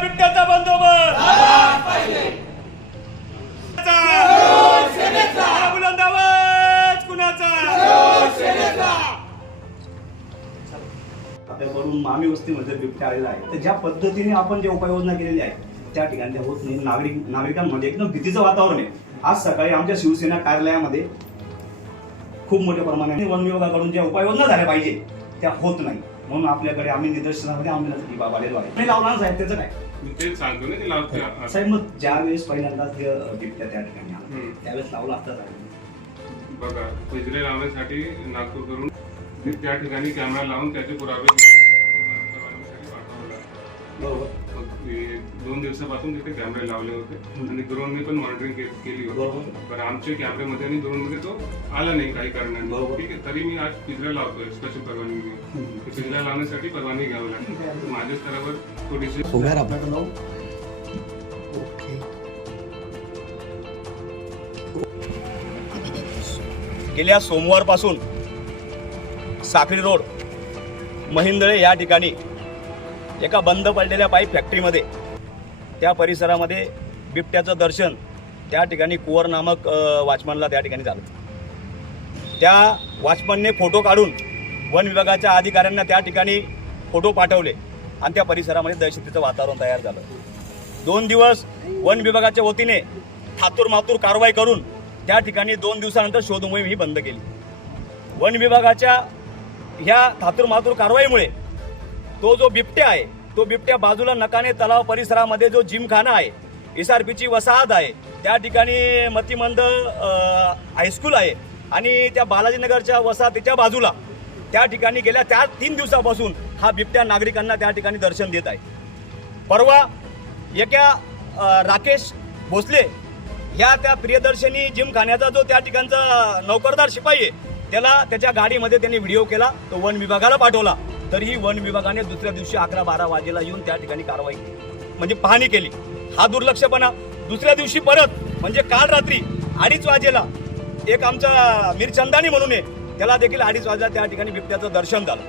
बिबट्याचा बंदोबस्त. कुणाचा? कुणाचा आपल्याकडून मामी वस्तीमध्ये बिबट्या आलेला आहे. तर ज्या पद्धतीने आपण जे उपाययोजना केलेली आहे त्या ठिकाणी त्या होत नाही. नागरिक नागरिकांमध्ये एकदम भीतीचं वातावरण आहे. आज सकाळी आमच्या शिवसेना कार्यालयामध्ये खूप मोठ्या प्रमाणात वन विभागाकडून ज्या उपाययोजना झाल्या पाहिजे त्या होत नाही. म्हणून आपल्याकडे आम्ही निदर्शनामध्ये आम्ही बाब आलेलो आहे. लावणार साहेब त्याचं काय? मी तेच सांगतो ना की लावते. साहेब मग ज्या वेळेस पहिल्यांदा ते बिबट्या त्या ठिकाणी आला हम्म. त्यावेळेस लावला असता साहेब बघा पिंजरे लावण्यासाठी नागपूर करून मी त्या ठिकाणी कॅमेरा लावून त्याचे पुरावे दोन दिवसापासून तिथे कॅमेरे लावले होते. आणि ड्रोनने पण मॉनिटरिंग केली होती. पण आमच्या कॅमेऱ्यामध्ये आणि ड्रोनमध्ये तो आला नाही काही कारणाने. बरोबर. ठीक आहे तरी मी आज पिंजरा लावतोय स्पेशल परवानगी पिंजरा लावण्यासाठी परवानगी घ्यावी लागते. माझ्या स्तरावर तो डिसिजन आपल्याकडे लावू. गेल्या सोमवारपासून साखरी रोड महिंदळे या ठिकाणी एका बंद पडलेल्या पाईप फॅक्टरीमध्ये त्या परिसरामध्ये बिबट्याचं दर्शन त्या ठिकाणी कुवर नामक वॉचमनला त्या ठिकाणी झालं. त्या वॉचमनने फोटो काढून वन विभागाच्या अधिकाऱ्यांना त्या ठिकाणी फोटो पाठवले आणि त्या परिसरामध्ये दहशतीचं वातावरण तयार झालं. दोन दिवस वन विभागाच्या वतीने थातूर मातूर कारवाई करून त्या ठिकाणी दोन दिवसानंतर शोध मोहीम ही बंद केली. वन विभागाच्या ह्या थातूर मातूर कारवाईमुळे तो जो बिबट्या आहे तो बिबट्या बाजूला नकाने तलाव परिसरामध्ये जो जिमखाना आहे एस आर पीची वसाहत आहे त्या ठिकाणी मतिमंद हायस्कूल आहे आणि त्या बालाजीनगरच्या वसाहतीच्या बाजूला त्या ठिकाणी गेल्या त्या तीन दिवसापासून हा बिबट्या नागरिकांना त्या ठिकाणी दर्शन देत आहे. परवा एका राकेश भोसले या त्या प्रियदर्शनी जिमखान्याचा जो त्या ठिकाणचा नौकरदार शिपाई आहे त्याला त्याच्या गाडीमध्ये त्यांनी व्हिडिओ केला तो वन विभागाला पाठवला. तरीही वन विभागाने दुसऱ्या दिवशी अकरा बारा वाजेला येऊन त्या ठिकाणी कारवाई केली. म्हणजे पाहणी केली. हा दुर्लक्षपणा दुसऱ्या दिवशी परत म्हणजे काल रात्री अडीच वाजेला एक आमचा मिरचंदानी म्हणून आहे त्याला देखील अडीच वाजेला त्या ठिकाणी बिबट्याचं दर्शन झालं.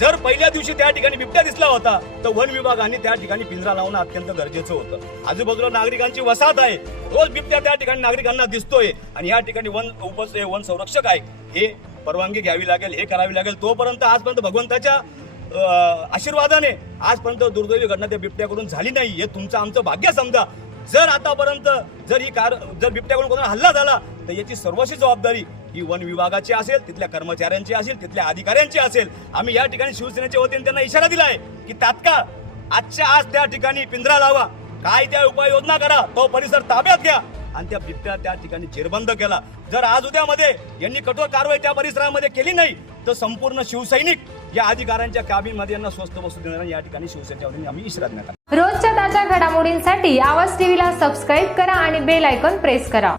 जर पहिल्या दिवशी त्या ठिकाणी बिबट्या दिसला होता तर वन विभागाने त्या ठिकाणी पिंजरा लावणं अत्यंत गरजेचं होतं. आजूबाजूला नागरिकांची वसाहत आहे. रोज बिबट्या त्या ठिकाणी नागरिकांना दिसतोय. आणि या ठिकाणी वन उप वन संरक्षक आहे. हे परवानगी घ्यावी लागेल हे करावी लागेल. तोपर्यंत आजपर्यंत भगवंताच्या आशीर्वादाने आजपर्यंत दुर्दैवी घटना त्या बिबट्याकडून झाली नाही. हे तुमचं आमचं भाग्य समजा. जर आतापर्यंत जर ही कार जर बिबट्याकडून कोणाला हल्ला झाला तर याची सर्वशी जबाबदारी ही वन विभागाची असेल तिथल्या कर्मचाऱ्यांची असेल तिथल्या अधिकाऱ्यांची असेल. आम्ही या ठिकाणी शिवसेनेच्या वतीने त्यांना इशारा दिला आहे की तात्काळ आजच्या आज त्या ठिकाणी पिंजरा लावा. काय त्या उपाययोजना करा तो परिसर ताब्यात घ्या. आणि त्या बिबट्या त्या ठिकाणी जेरबंद केला जर आज उद्यामध्ये यांनी कठोर कारवाई त्या परिसरामध्ये केली नाही तर संपूर्ण शिवसैनिक या अधिकाऱ्यांच्या कॅबिनमध्ये यांना स्वस्त वस्तू देणार या ठिकाणी शिवसेनेच्या वतीने आम्ही इशारा देण्यात आला. रोजच्या ताज्या घडामोडींसाठी आवाज टीव्हीला सबस्क्राईब करा आणि बेल आयकॉन प्रेस करा